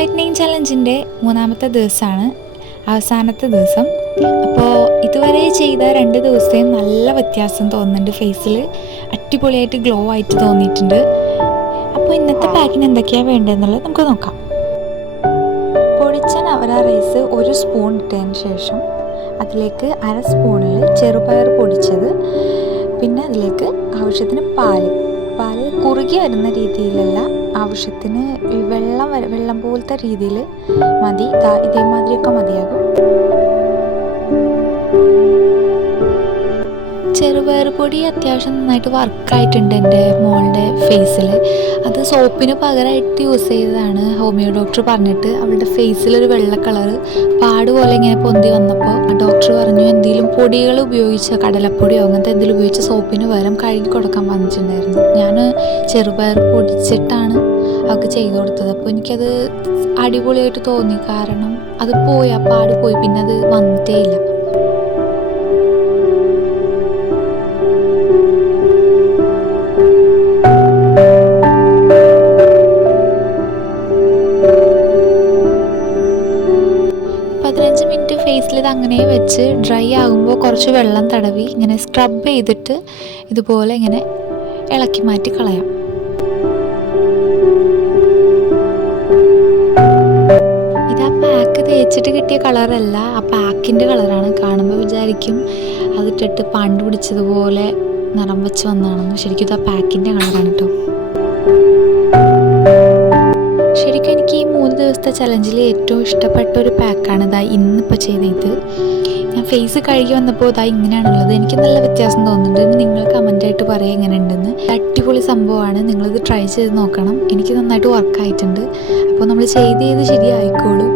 Whitening ചലഞ്ചിന്റെ മൂന്നാമത്തെ ദിവസമാണ് അവസാനത്തെ ദിവസം. അപ്പോൾ ഇതുവരെ ചെയ്ത രണ്ട് ദിവസത്തെയും നല്ല വ്യത്യാസം തോന്നുന്നുണ്ട് ഫേസിൽ. അടിപൊളിയായിട്ട് ഗ്ലോ ആയിട്ട് തോന്നിയിട്ടുണ്ട്. അപ്പോൾ ഇന്നത്തെ പാക്കിന് എന്തൊക്കെയാണ് വേണ്ടതെന്നുള്ളത് നമുക്ക് നോക്കാം. പൊടിച്ച നവര റൈസ് ഒരു സ്പൂൺ ഇട്ടതിന് ശേഷം അതിലേക്ക് അര സ്പൂണിൽ ചെറുപയർ പൊടിച്ചത്. പിന്നെ അതിലേക്ക് ആവശ്യത്തിന് പാൽ. പാൽ കുറുകി വരുന്ന രീതിയിലല്ല. ആവശ്യത്തിന് വെള്ളം വെള്ളം പോലത്തെ രീതിയിൽ മതി. ഇതേമാതിരിയൊക്കെ മതിയാകും. ചെറുപയർ പൊടി അത്യാവശ്യം നന്നായിട്ട് വർക്കായിട്ടുണ്ട് എന്റെ മോളുടെ ഫേസിൽ അത് സോപ്പിന് പകരമായിട്ട് യൂസ് ചെയ്തതാണ് ഹോമിയോ ഡോക്ടർ പറഞ്ഞിട്ട്. അവളുടെ ഫേസിലൊരു വെള്ള കളറ് പാട് പോലെ ഇങ്ങനെ പൊന്തി വന്നപ്പോൾ ഡോക്ടർ പറഞ്ഞു എന്തെങ്കിലും പൊടികൾ ഉപയോഗിച്ച? കടലപ്പൊടിയോ? അങ്ങനത്തെ എന്തെങ്കിലും ഉപയോഗിച്ച സോപ്പിന് പകരം കഴുകി കൊടുക്കാൻ പറഞ്ഞിട്ടുണ്ടായിരുന്നു. ഞാൻ ചെറുപയർ പൊടിച്ചിട്ടാണ് അവൾക്ക് ചെയ്തു കൊടുത്തത്. അപ്പോൾ എനിക്കത് അടിപൊളിയായിട്ട് തോന്നി. കാരണം അത് പോയി ആ പാട് പോയി. പിന്നെ അത് വന്നിട്ടേ ഇല്ല. ഫേസിൽ ഇത് അങ്ങനെ വെച്ച് ഡ്രൈ ആകുമ്പോൾ കുറച്ച് വെള്ളം തടവി ഇങ്ങനെ സ്ക്രബ് ചെയ്തിട്ട് ഇതുപോലെ ഇങ്ങനെ ഇളക്കി മാറ്റി കളയാം. ഇതാ പാക്ക് തേച്ചിട്ട് കിട്ടിയ കളറല്ല ആ പാക്കിന്റെ കളറാണ്. കാണുമ്പോൾ വിചാരിക്കും അതിട്ടിട്ട് പണ്ട് പിടിച്ചതുപോലെ നിറം വെച്ച് വന്നതാണെന്ന്. ശരിക്കും ഇത് ആ പാക്കിന്റെ കളറാണ് എനിക്ക് ഈ മൂന്ന് ദിവസത്തെ ചലഞ്ചിൽ ഏറ്റവും ഇഷ്ടപ്പെട്ട ഒരു പാക്കാണ് ഇതാ ഇന്നിപ്പോൾ ചെയ്ത ഇത് ഞാൻ ഫേസ് കഴുകി വന്നപ്പോൾ ഇതാ ഇങ്ങനെയാണുള്ളത്. എനിക്ക് നല്ല വ്യത്യാസം തോന്നുന്നുണ്ട്. നിങ്ങൾ കമന്റായിട്ട് പറയുക എങ്ങനെ ഉണ്ടെന്ന് അടിപൊളി സംഭവമാണ്. നിങ്ങളിത് ട്രൈ ചെയ്ത് നോക്കണം. എനിക്ക് നന്നായിട്ട് വർക്കായിട്ടുണ്ട് അപ്പോൾ നമ്മൾ ചെയ്ത് ചെയ്ത് ശരിയായിക്കോളും.